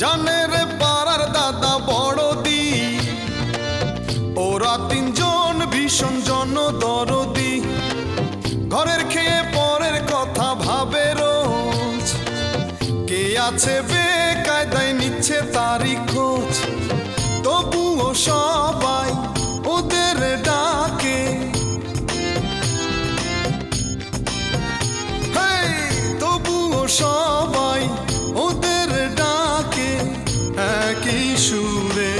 জানে রে পাড়ার দাদা বড়দি, ওরা তিনজন ভীষণ জনদরদি। ঘরের খেয়ে পরের কথা ভাবে রোজ, কে আছে বেকায়দায় নিচ্ছে তারই খোঁজ। তবুও সবাই ওদের ডাকে, তবুও সবাই ওদের ডাকে একই সুরে।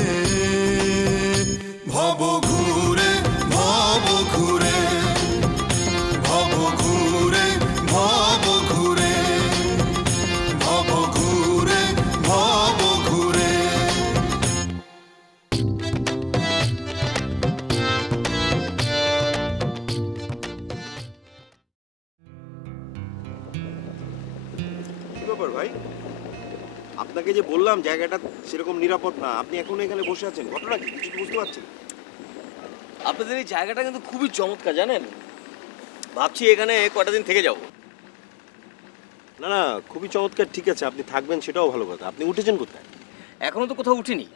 ভব ঘুরে ভব ঘুরে, ভব ঘুরে ভব ঘুরে, ভব ঘুরে ভব ঘুরে। কি ব্যাপার ভাই, আপনাকে যে বললাম জায়গাটা সেরকম নিরাপদ না, আপনি এখন এখানে বসে আছেন, ঘটনা কি কিছু বুঝতে পারছেন? আপনাদের এই জায়গাটা কিন্তু খুবই চমৎকার জানেন, ভাবছি এখানে কটা দিন থেকে যাব। না না, খুবই চমৎকার, ঠিক আছে আপনি থাকবেন সেটাও ভালো কথা। আপনি উঠেছেন কোথায়? এখনো তো কোথাও উঠিনি,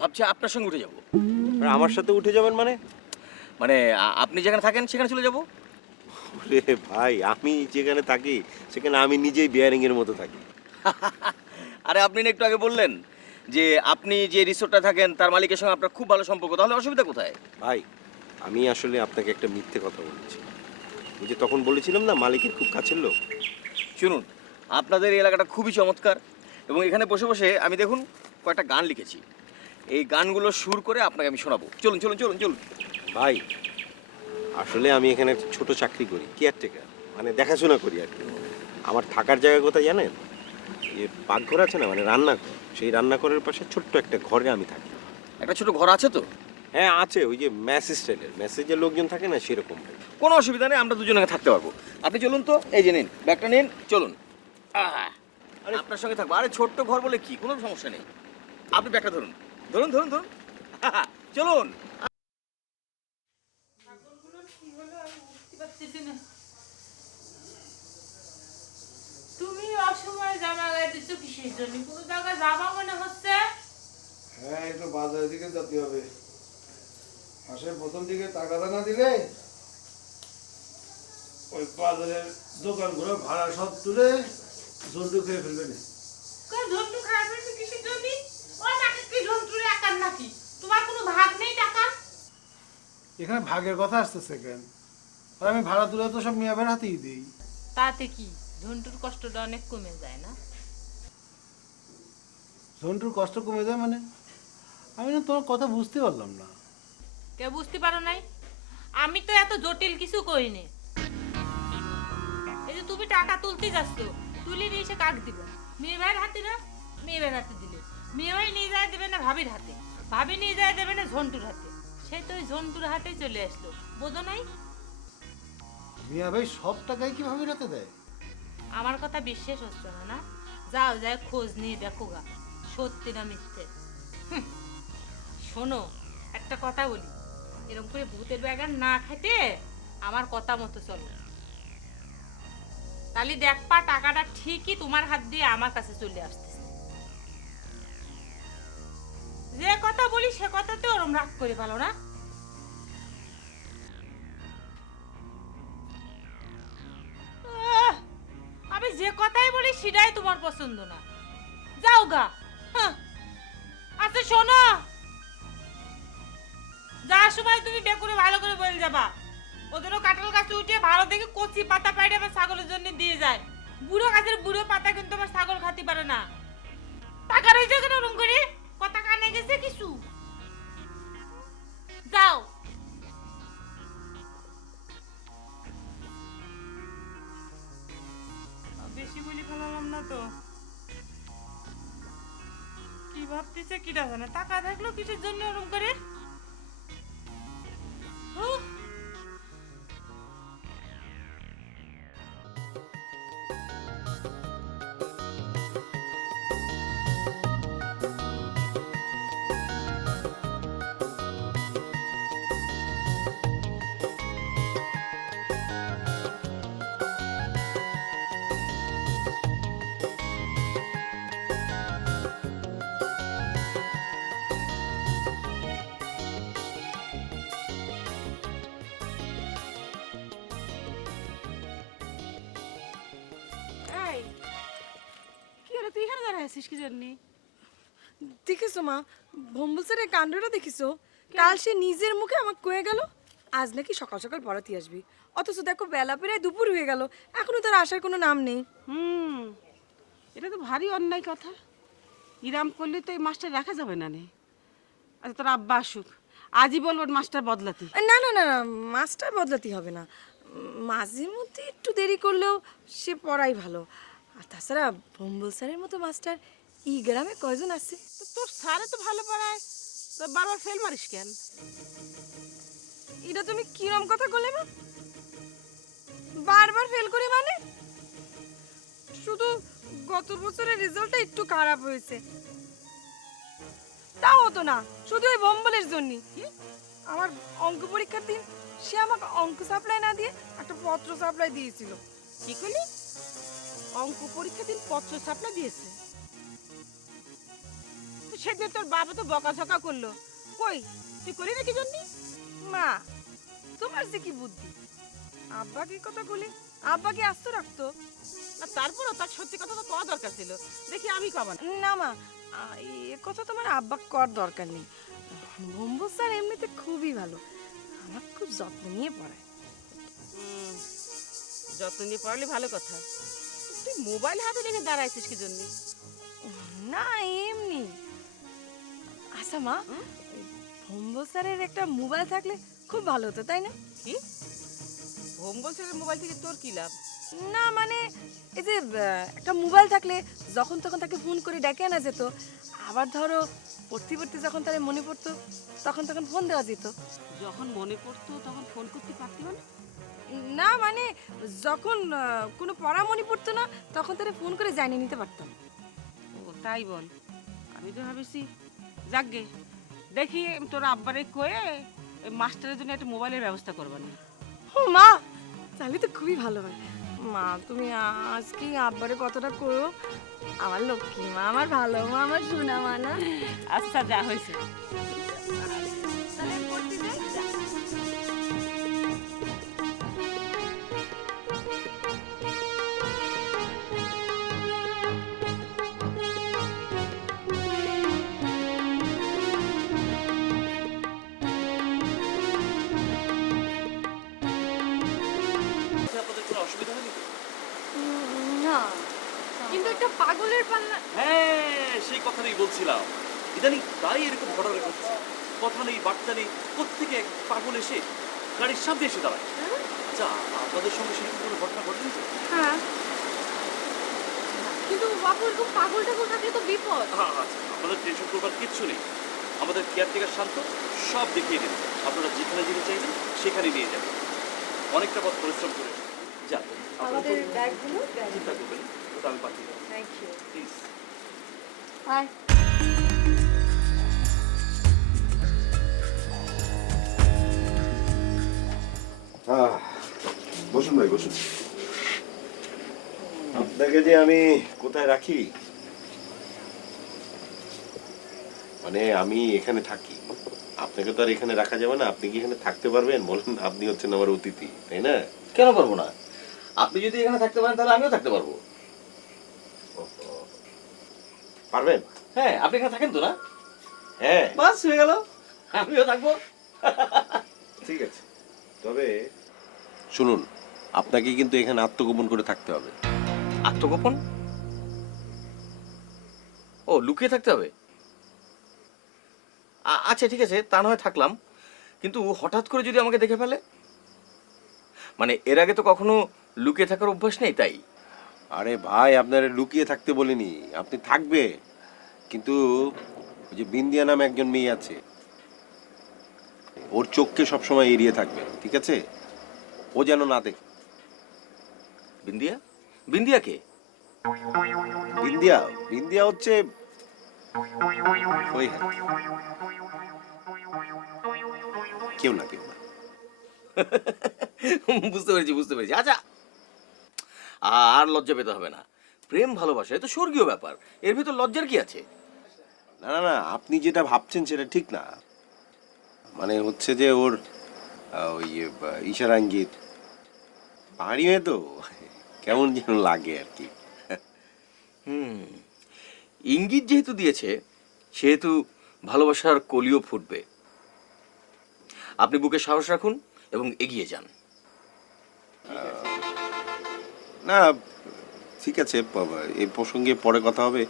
ভাবছি আপনার সঙ্গে উঠে যাব। আর আমার সাথে উঠে যাবেন মানে? মানে আপনি যেখানে থাকেন সেখানে চলে যাব। রে ভাই, আমি যেখানে থাকি সেখানে আমি নিজেই বিয়ারিং এর মতো থাকি। আরে আপনি না একটু আগে বললেন যে আপনি যে রিসোর্টটা থাকেন তার মালিকের সঙ্গে আপনার খুব ভালো সম্পর্ক, তাহলে অসুবিধা কোথায়? ভাই আমি আসলে আপনাকে একটা মিথ্যে কথা বলেছি। ওই যে তখন বলেছিলাম না মালিকের খুব কাছের লোক। শুনুন, আপনাদের এই এলাকাটা খুবই চমৎকার এবং এখানে বসে বসে আমি দেখুন কয়েকটা গান লিখেছি, এই গানগুলো সুর করে আপনাকে আমি শোনাবো। চলুন চলুন চলুন চলুন। ভাই আসলে আমি এখানে একটা ছোট চাকরি করি, কেয়ারটেকার, মানে দেখাশোনা করি আর কি। আমার থাকার জায়গা কোথায় জানেন? যে পাকঘর আছে না, মানে রান্নাঘর, সেই রান্নাঘরের পাশে ছোট্ট একটা ঘরে আমি থাকি। একটা ছোট ঘর আছে তো? হ্যাঁ আছে, ওই যে ম্যাস স্টাইলের, ম্যাসেজের লোকজন থাকে না সেরকম। কোনো অসুবিধা নেই, আমরা দুজনে থাকতে পারবো। আপনি চলুন তো, এই যে নিন ব্যাগটা নিন, চলুন। আরে আপনার সঙ্গে থাকবো। আরে ছোট্ট ঘর বলে কি, কোনো সমস্যা নেই। আপনি ব্যাগটা ধরুন ধরুন ধরুন ধরুন, চলুন। তুমি অসময়ে জামা গায়ে দিচ্ছ কিসের জন্য? কোনো জায়গায় যাবা মনে হচ্ছে? হ্যাঁ, একটু বাজারের দিকে যেতে হবে। মাসের প্রথম দিকে টাকাটা না দিলে ওই বাজারের দোকানগুলো ভাড়া সব তুলে জন্তু খেয়ে ফেলবে না। ঝন্টু খারাপ হয়েছে কিসের জন্য? ও টাকা কি ঝন্টুর একার নাকি? তোমার কোনো ভাগ নেই টাকা? এখানে ভাগের কথা আসতেছে কেন? আর আমি ভাড়া তুলে তো সব মিয়াবের হাতেই দিই। তাতে কি ঝন্টুর কষ্টটা অনেক কমে যায় না? জন্তুর কষ্ট কমে যায় মানে? আমি না তোমার কথা বুঝতে পারলাম না। কে বুঝতে পারো নাই? আমি তো এত জটিল কিছু করিনি। এই যে তুমি টাকা তুলতে যাচ্ছ, তুলে নিয়ে এসে কাক দিবে? মেয়ে ভাইয়ের হাতে না? মেয়ে ভাইয়ের হাতে দিলে মেয়ে ভাই নিয়ে যায় দেবে না ভাবির হাতে, ভাবি নিয়ে যায় দেবে না ঝন্টুর হাতে? সে তো ওই ঝন্টুর হাতেই চলে আসলো, বোঝো নাই? মিয়া ভাই সব টাকাই কি ভাবির হাতে দেয়? আমার কথা বিশ্বাস হচ্ছে না না? যাও যাও খোঁজ নিয়ে দেখো গা, সত্যি না মিথ্যে। শোনো, একটা কথা বলি, এরকম করে ভূতের ব্যাগার না খেতে আমার কথা মতো চলো, তাহলে দেখবা টাকাটা ঠিকই তোমার হাত দিয়ে আমার কাছে চলে আসতেছে। যে কথা বলি সে কথাতে ওরম রাগ করে ভালো না? আমি যে কথাই বলি সেটাই তোমার পছন্দ না। যাও গা। আচ্ছা শোনো, যাওয়ার সময় তুমি বেকুরে ভালো করে বলে যাবা, ওদেরও কাঁঠাল গাছে উঠে ভালো দেখে কচি পাতা পাইড়ে আমার ছাগলের জন্য দিয়ে যায়। বুড়ো গাছের বুড়ো পাতা কিন্তু আমার ছাগল খাতে পারে না। টাকা রয়েছে কেন ওরম করে? কথা কানে গেছে কিছু? যাও। বেশি বলি ফেলালাম না তো? কি ভাবতেছে কিটা জানে? টাকা থাকলো কিসের জন্য ওরম করে? দাঁড়ায় আছিস কি জন্যে? দেখিছো মা, ভম্বল স্যারের কাণ্ডটা দেখিছো? কাল সে নিজের মুখে আমাকে কয়ে গেল আজ নাকি সকাল সকাল পড়াতে আসবি, অথচ দেখো বেলা প্রায় দুপুর হয়ে গেল, এখনো তার আসার কোনো নাম নেই। এটা তো ভারী অন্যায় কথা। ইরাম করলে তো এই মাস্টার রাখা যাবে না নে। আচ্ছা তোর আব্বা আসুক, আজই বলবো মাস্টার বদলাতে। না না না না, মাস্টার বদলাতে হবে না, মাঝে মধ্যে একটু দেরি করলেও সে পড়াই ভালো। আর তাছাড়া ভম্বল স্যারের মতো মাস্টার এই গ্রামে কয়জন আছে? তো তোর স্যারে তো ভালো পড়ায়, তো বারবার ফেল মারিস কেন? এটা তুমি কিরম কথা বলে মা? বারবার ফেল করি মানে? শুধু গত বছরের রেজাল্টটা একটু খারাপ হয়েছে, তাও হতো না শুধু ওই ভম্বলের জন্য। আমার অঙ্ক পরীক্ষার দিন সে আমাকে অঙ্ক সাপ্লাই না দিয়ে একটা পত্র সাপ্লাই দিয়েছিল। কি করলি? অঙ্ক পরীক্ষা দিন পত্র সাপ্লাই দিয়েছে? তো সেদিন তোর বাবা তো বকাঝকা করলো, কই তুই করি না কি জন্য? মা তোমার যে কি বুদ্ধি, আব্বা কি কথা বলি আব্বা কি আস্ত রাখতো না তারপরও তার সত্যি কথা তো কওয়া দরকার ছিল, দেখি আমি কব না। না মা, এ কথা তোমার আব্বা কর দরকার নেই। ভম্বল স্যার এমনিতে খুবই ভালো, আমার খুব যত্ন নিয়ে পড়ায়। যত্ন নিয়ে পড়ালে ভালো কথা, তুই মোবাইল হাতে রেখে দাঁড়াইছিস কি জন্য? না এমনি। আচ্ছা মা, ভম্বল স্যারের একটা মোবাইল থাকলে খুব ভালো হতো তাই না? কি ভম্বল স্যারের মোবাইল থেকে তোর কি লাভ? না মানে এই যে একটা মোবাইল থাকলে যখন তখন তাকে ফোন করে ডেকে আনা যেত, আবার ধরো পড়তে পড়তে যখন তার মনে পড়তো তখন তখন ফোন দেওয়া যেত। যখন মনে পড়তো তখন ফোন করতে পারতি মানে? না মানে যখন কোনো পড়া মনে পড়তো না তখন তারা ফোন করে জানিয়ে নিতে পারতাম। ও তাই বল, আমি তো ভাবেছি যাকগে দেখি তোর আব্বারে কয়ে ওই মাস্টারের জন্য একটা মোবাইলের ব্যবস্থা করবানি। ও মা, তাহলে তো খুবই ভালো হয়। মা তুমি আজকে আব্বারে কতটা করো, আমার লক্ষ্মী মা, আমার ভালো মা, আমার সোনা মা না। আচ্ছা যা হয়েছে। তাহলে আমি পড়তে যাই? যা। আপনাদের কোনো অসুবিধা হয়নি তো? না, কিন্তু একটা পাগলের পাল্লা। হ্যাঁ সেই কথাটাই বলছিলাম, ইদানিং তাই এরকম ঘটনা ঘটছে, কথা নেই বার্তা নেই, কোত্থেকে এক পাগল এসে গাড়ির সামনে এসে দাঁড়ায়। আচ্ছা আপনাদের সঙ্গে সেরকম কোনো ঘটনা ঘটেনি তো? হ্যাঁ, কিন্তু বাবু এরকম পাগল টাগল থাকলে তো বিপদ। আচ্ছা আপনাদের টেনশন করবার কিচ্ছু নেই, আমাদের কেয়ারটেকার শান্ত সব দেখিয়ে দেবেন, আপনারা যেখানে যেতে চাইবেন সেখানে নিয়ে যাবেন। অনেকটা পথ পরিশ্রম করে যান, আমাদের ব্যাগগুলো চিন্তা করবেন না, ওটা আমি পাঠিয়ে দেবো থ্যাংক ইউ। প্লিজ। হাই। বসুন ভাই বসুন। আপনাকে যে আমি কোথায় রাখি, মানে আমি এখানে থাকি, আপনাকে তো আর এখানে রাখা যাবে না। আপনি কি এখানে থাকতে পারবেন বলুন? আপনি হচ্ছেন আমার অতিথি, তাই না? কেন পারবো না? আপনি যদি এখানে থাকতে পারেন তাহলে আমিও থাকতে পারবো। পারবেন? হ্যাঁ, আপনি এখানে থাকেন তো না? হ্যাঁ বাস হয়ে গেল, আমিও থাকবো। ঠিক আছে, তবে শুনুন, আপনাকে কিন্তু এখানে আত্মগোপন করে থাকতে হবে। আত্মগোপন? ও, লুকিয়ে থাকতে হবে? আচ্ছা ঠিক আছে, তা না হয় থাকলাম, কিন্তু হঠাৎ করে যদি আমাকে দেখে ফেলে? মানে এর আগে তো কখনো লুকিয়ে থাকার অভ্যাস নেই, তাই। আরে ভাই, আপনার লুকিয়ে থাকতে বলিনি, আপনি থাকবে, কিন্তু ওই যে বিন্দিয়া নামে একজন মেয়ে আছে, ওর চোখকে সবসময় এড়িয়ে থাকবে, ঠিক আছে? ও যেন না দেখে। বিন্দিয়া? বিন্দিয়া কে? বিন্দিয়া? বিন্দিয়া হচ্ছে ওই কেউ না কেউ না। বুঝতে পেরেছি বুঝতে পেরেছি। আচ্ছা, আর লজ্জা পেতে হবে না, প্রেম ভালোবাসা এ তো স্বর্গীয় ব্যাপার, এর ভিতর লজ্জার কি আছে? না না না, আপনি যেটা ভাবছেন সেটা ঠিক না। মানে হচ্ছে যে ওর ওই ইশারা ইঙ্গিত পাহাড়ি মেয়ে তো কেমন যেন লাগে আর কি। ইঙ্গিত যেহেতু দিয়েছে সেহেতু ভালোবাসার কলিও ফুটবে। আপনি বুকে সাহস রাখুন এবং এগিয়ে যান। না ঠিক আছে, এই প্রসঙ্গে পরে কথা হবে।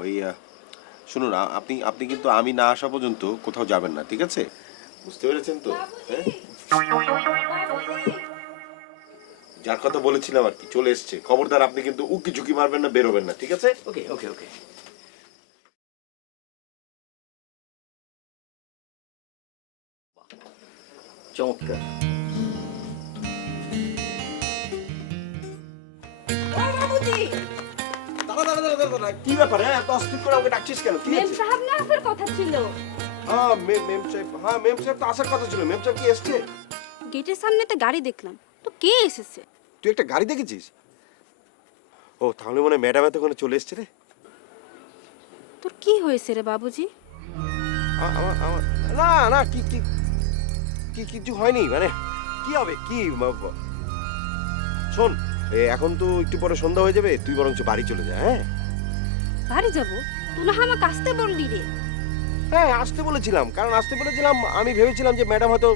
ওই শুনুন, আপনি আপনি কিন্তু আমি না আসা পর্যন্ত কোথাও যাবেন না, ঠিক আছে? বুঝতে পেরেছেন তো? হ্যাঁ, যার কথা বলেছিলাম আর কি চলে এসছে। খবরদার আপনি কিন্তু উকি ঝুঁকি মারবেন না, বেরোবেন না, ঠিক আছে? ওকে ওকে ওকে। চমৎকার। কি ব্যাপার? হ্যাঁ, এত অস্থির করে আমাকে ডাকছিস কেন? কি মেম আছে? সাহেব না আসার কথা ছিল। হ্যাঁ মেম সাহেব তো আসার কথা ছিল। মেম সাহেব কি এসছে? গেটের সামনে তো গাড়ি দেখলাম, তো কে এসেছে? তুই একটা গাড়ি দেখেছিস? ও তাহলে মনে হয় ম্যাডাম এতক্ষণে চলে এসছে রে। তোর কি হয়েছে রে বাবুজি? না না কি কি কি কিছু হয়নি। মানে কি হবে কি শোন, এখন তো একটু পরে সন্ধ্যা হয়ে যাবে, তুই বরঞ্চ বাড়ি চলে যা। হ্যাঁ বাড়ি যাবো? তুই না আমাকে আসতে বললি রে। হ্যাঁ আসতে বলেছিলাম, কারণ আসতে বলেছিলাম আমি ভেবেছিলাম যে ম্যাডাম হয়তো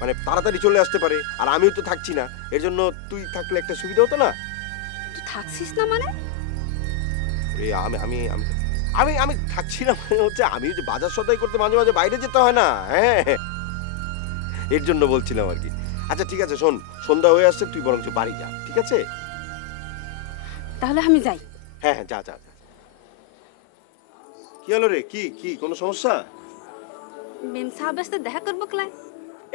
মানে তাড়াতাড়ি চলে আসতে পারে, আর আমিও তো থাকছি না, এর জন্য তুই থাকলে একটা সুবিধা হতো না। তুই থাকছিস না মানে? আমি আমি আমি আমি আমি থাকছি না মানে হচ্ছে আমি যে বাজার সদাই করতে মাঝে মাঝে বাইরে যেতে হয় না। হ্যাঁ এর জন্য বলছিলাম আর কি। আচ্ছা ঠিক আছে, শোন সন্ধ্যা হয়ে আসছে, তুই বরঞ্চ বাড়ি যা, ঠিক আছে? তাহলে আমি যাই। হ্যাঁ হ্যাঁ যা যা যা। কি হলো রে? কি কি কোনো সমস্যা? মেম সাহেবের সাথে দেখা করবো ক্লাই।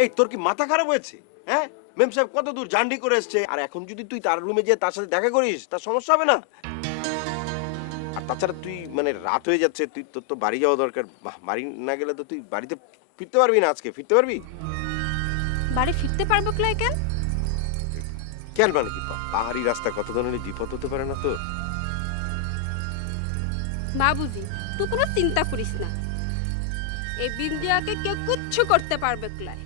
এই তোর কি মাথা খারাপ হয়েছে? হ্যাঁ মেম সাহেব কত দূর জার্নি করে এসছে, আর এখন যদি তুই তার রুমে যেয়ে তার সাথে দেখা করিস তার সমস্যা হবে না? আর তাছাড়া তুই মানে রাত হয়ে যাচ্ছে, তুই তোর তো বাড়ি যাওয়া দরকার। বাড়ি না গেলে তো তুই বাড়িতে ফিরতে পারবি না। আজকে ফিরতে পারবি? বাড়ি ফিরতে পারবো ক্লাই কেন? কেন মানে কি? পাহাড়ি রাস্তা, কত ধরনের বিপদ হতে পারে না তোর? বাবুজি তুই কোনো চিন্তা করিস না, এই বিন্দিয়াকে কেউ কিচ্ছু করতে পারবে ক্লাই।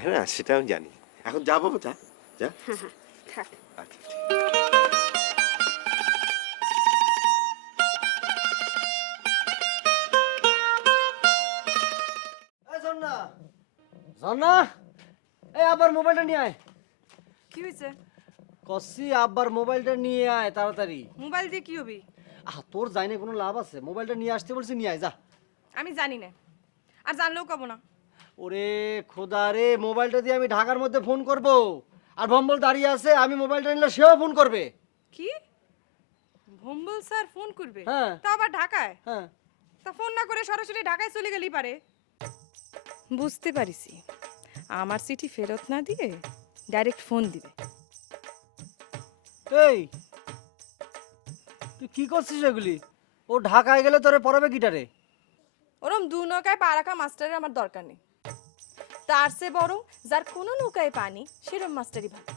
হ্যাঁ সেটা আমি জানি। এখন যা বাবা, যা যা। হ্যাঁ হ্যাঁ থাক। আচ্ছা ঠিক। ঝর্ণা, এই আব্বার মোবাইলটা নিয়ে আয়। কি হয়েছে? কসি আব্বার মোবাইলটা নিয়ে আয় তাড়াতাড়ি। মোবাইল দিয়ে কি হবে? তোর যাই না কোনো লাভ আছে? মোবাইলটা নিয়ে আসতে বলছি, নিয়ে আয় যা। আমি জানি না, আর জানলেও কব না। ওরে খোদা রে, মোবাইলটা দিয়ে আমি ঢাকার মধ্যে ফোন করব, আর ভম্বল দাঁড়িয়ে আছে, আমি মোবাইলটা নিলে সেও ফোন করবে। কি? ভম্বল স্যার ফোন করবে? হ্যাঁ। তা আবার ঢাকায়? হ্যাঁ তা ফোন না করে সরাসরি ঢাকায় চলে গেলেই পারে। বুঝতে পারিছি, আমার চিঠি ফেরত না দিয়ে ডাইরেক্ট ফোন দিবে। এই তুই কি করছিস এগুলি? ও ঢাকায় গেলে তোরে পড়াবে গিটারে। ওরম দু নৌকায় পা রাখা মাস্টারের আমার দরকার নেই, তার চেয়ে বরং যার কোনো নৌকায় পানি সেরম মাস্টারই ভালো।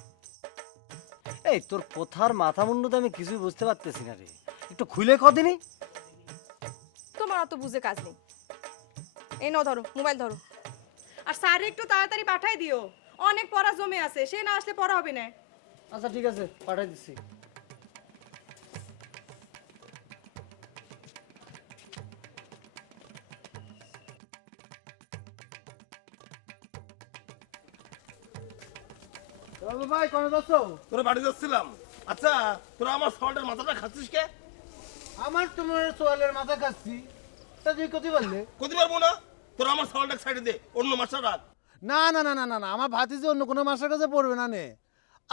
এই তোর কথার মাথা মুন্ডু তো আমি কিছুই বুঝতে পারতেছি না রে, একটু খুলে কদিনই। তোমার অত বুঝে কাজ নেই। এই নাও ধরো, মোবাইল ধরো, আর স্যারে একটু তাড়াতাড়ি পাঠাই দিও, অনেক পড়া জমে আছে, সে না আসলে পড়া হবে না। আচ্ছা ঠিক আছে, পাঠাই দিচ্ছি। ভাই কোন যাচ্ছ? তোরা বাড়ি যাচ্ছিলাম। আচ্ছা তোরা আমার সলটার মাথাটা খাচ্ছিস কে? আমার তোমার সোয়ালের মাথা খাচ্ছি, তা তুই কতি বললে? করতে পারবো না। তোরা আমার সলটা সাইডে দে, অন্য মাছটা রাখ। না না না না না না, আমার ভাতিজি অন্য কোনো মাস্টার কাছে পড়বে না নে।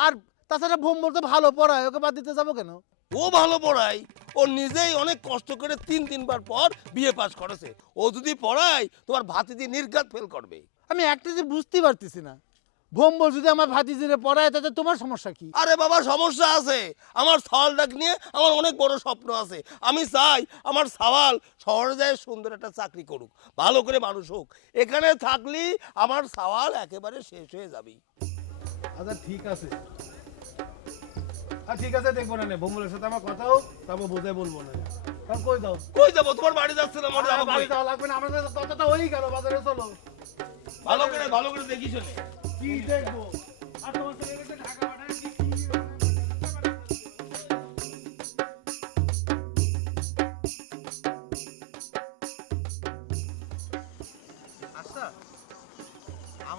আর তাছাড়া ভোম্বল তো ভালো পড়ায়, ওকে বাদ দিতে যাবো কেন? ও ভালো পড়ায়, ও নিজেই অনেক কষ্ট করে 3-3 বার পর বিএ পাস করেছে। ও যদি পড়ায় তোমার ভাতিজি নির্ঘাত ফেল করবে। আমি একটা যে বুঝতে পারতেছি না, ভোম্বল যদি আমার ভাতিজিরে পড়ায় তাতে তোমার সমস্যা কি? আরে বাবা সমস্যা আছে, আমার সলটাক নিয়ে আমার অনেক বড় স্বপ্ন আছে। আমি চাই আমার সাওয়াল শহরে যায় সুন্দর একটা চাকরি করুক, ভালো করে মানুষ হোক। এখানে থাকলি আমার সাওয়াল একেবারে শেষ হয়ে যাবে। আচ্ছা ঠিক আছে, ঠিক আছে, দেখবো না নে, ভোম্বলের সাথে আমার কথা হোক, তারপর বোঝাই বলবো না। কারণ কই দাও? কই যাবো? তোমার বাড়ি যাচ্ছিলাম। বাড়ি যাওয়া লাগবে না, আমাদের কথাটা হয়েই গেল, বাজারে চলো। ভালো করে দেখিস নে। কি দেখবো? আর তোমার ছেলে ঢাকা পাঠায় কি?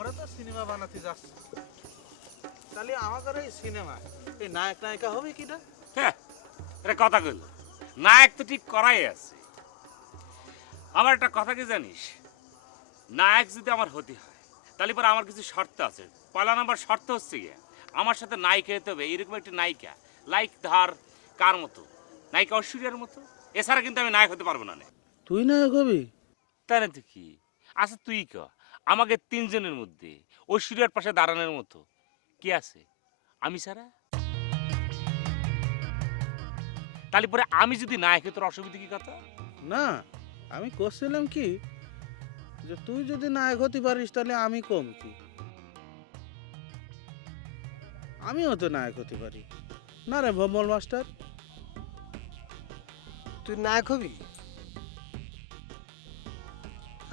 আমরা তো সিনেমা বানাতে যাচ্ছি, তাহলে আমাদের এই সিনেমা এই নায়ক নায়িকা হবে কিনা? হ্যাঁ, এটা কথা কইল, নায়ক তো ঠিক করাই আছে। আমার একটা কথা কি জানিস, নায়ক যদি আমার হতে হয় তাহলে পরে আমার কিছু শর্ত আছে। পয়লা নাম্বার শর্ত হচ্ছে গিয়ে আমার সাথে নায়িকা হতে হবে, এরকম একটা নায়িকা, লাইক ধর কার মতো, নায়িকা ঐশ্বরিয়ার মতো। এছাড়া কিন্তু আমি নায়ক হতে পারবো না। তুই নায়ক হবি? তাই না তো কি? আচ্ছা তুই ক, আমাকে তিনজনের মধ্যে ঐশ্বরিয়ার পাশে দাঁড়ানোর মতো কি আছে আমি ছাড়া? তাহলে পরে আমি যদি নায়ক হই তোর অসুবিধা কি কথা? না, আমি করছিলাম কি যে তুই যদি নায়ক হতে পারিস তাহলে আমি কম কি, আমিও তো নায়ক হতে পারি না রে ভম্বল মাস্টার? তুই নায়ক হবি?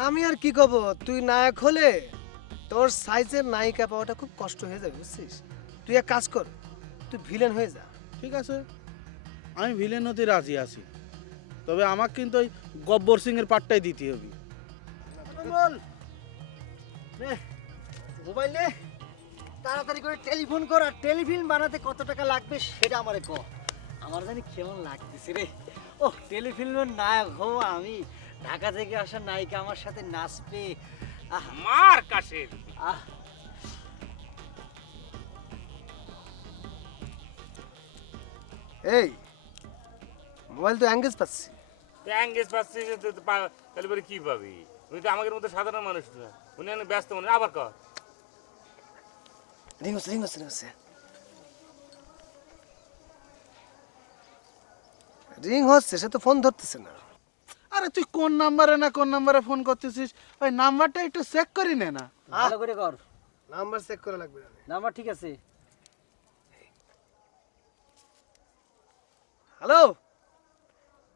আমি আর কি কব, তুই নায়ক হলে তোর সাইজের নায়িকা পাওয়াটা খুব কষ্ট হয়ে যাবে, বুঝছিস? তুই এক কাজ কর, তুই ভিলেন হয়ে যা। ঠিক আছে, আমি ভিলেন হতে রাজি আছি, তবে আমাকে কিন্তু ওই গব্বর সিং এর পাটটাই দিতে হবে। মোবাইল নে, তাড়াতাড়ি করে টেলিফোন কর, আর টেলিফিল্ম বানাতে কত টাকা লাগবে সেটা আমারে কর। আমার জানি কেমন লাগতেছে রে। ও টেলিফিল্মের নায়ক হবো আমি, ঢাকা থেকে আসা নায়িকা আমার সাথে নাচবে। মার কাশের আহ, এই মোবাইল তো এঙ্গেজ পাচ্ছি। এঙ্গেজ পাচ্ছি যে তাহলে পরে কি পাবি? উনি তো আমাদের মতো সাধারণ মানুষ না, উনি অনেক ব্যস্ত মানুষ। আবার কর। রিং হচ্ছে, রিং হচ্ছে, রিং হচ্ছে, রিং হচ্ছে, সে তো ফোন ধরতেছে না। আরে তুই কোন নাম্বারে ফোন করতেছিস? ওই নাম্বারটা একটু চেক করি নে না। ভালো করে কর, নাম্বার চেক করা লাগবে। নাম্বার ঠিক আছে। হ্যালো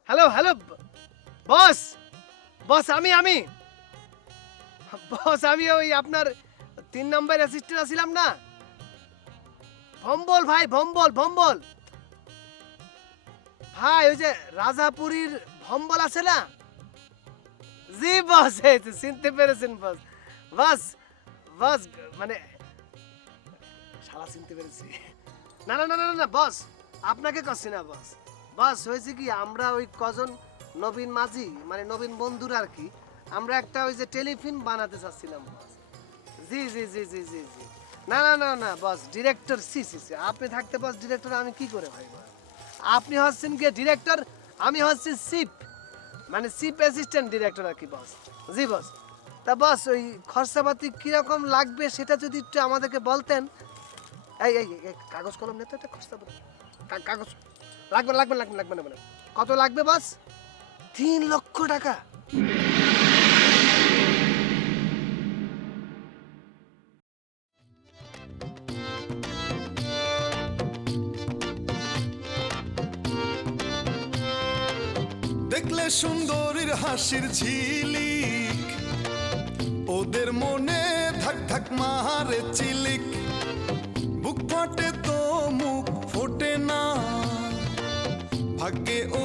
হ্যালো হ্যালো বস, বস আমি বস, আমি ওই আপনার 3 নম্বর অ্যাসিস্ট্যান্ট আছিলাম না, ভম্বল ভাই, ভম্বল ভাই, ওই যে রাজাপুরীর ভম্বল আছে না? জি বস, এই তো চিনতে পেরেছেন বস। বস বস মানে শালা চিনতে পেরেছি। না না না না না বস, আপনাকে করছি না বস। বস হয়েছে কি, আমরা ওই কজন নবীন মাঝি মানে নবীন বন্ধুরা আর কি, আমরা একটা ওই যে টেলিফিল্ম বানাতে চাচ্ছিলাম বস। জি জি জি জি জি জি না না না না বস, ডিরেক্টর সি সি সি, আপনি থাকতে বস ডিরেক্টর আমি কি করে ভাই বস? আপনি হচ্ছেন কি ডিরেক্টর, আমি হচ্ছি চিফ, মানে চিফ অ্যাসিস্ট্যান্ট ডিরেক্টর আর কি বস। জি বস, তা বস ওই খরচাপাতি কিরকম লাগবে সেটা যদি একটু আমাদেরকে বলতেন। এই এই এই, কাগজ কলম নিতে একটা খরচাপাতি কাগজ লাগবে লাগবে লাগবে লাগবে না, কত লাগবে বস? 3 লক্ষ টাকা। দেখলে সুন্দরীর হাসির ঝিলিক, ওদের মনে ধাক ধাক মারে চিলিক, বুক ফাটে তো মুখ ফোটে না, ভাগ্যে ও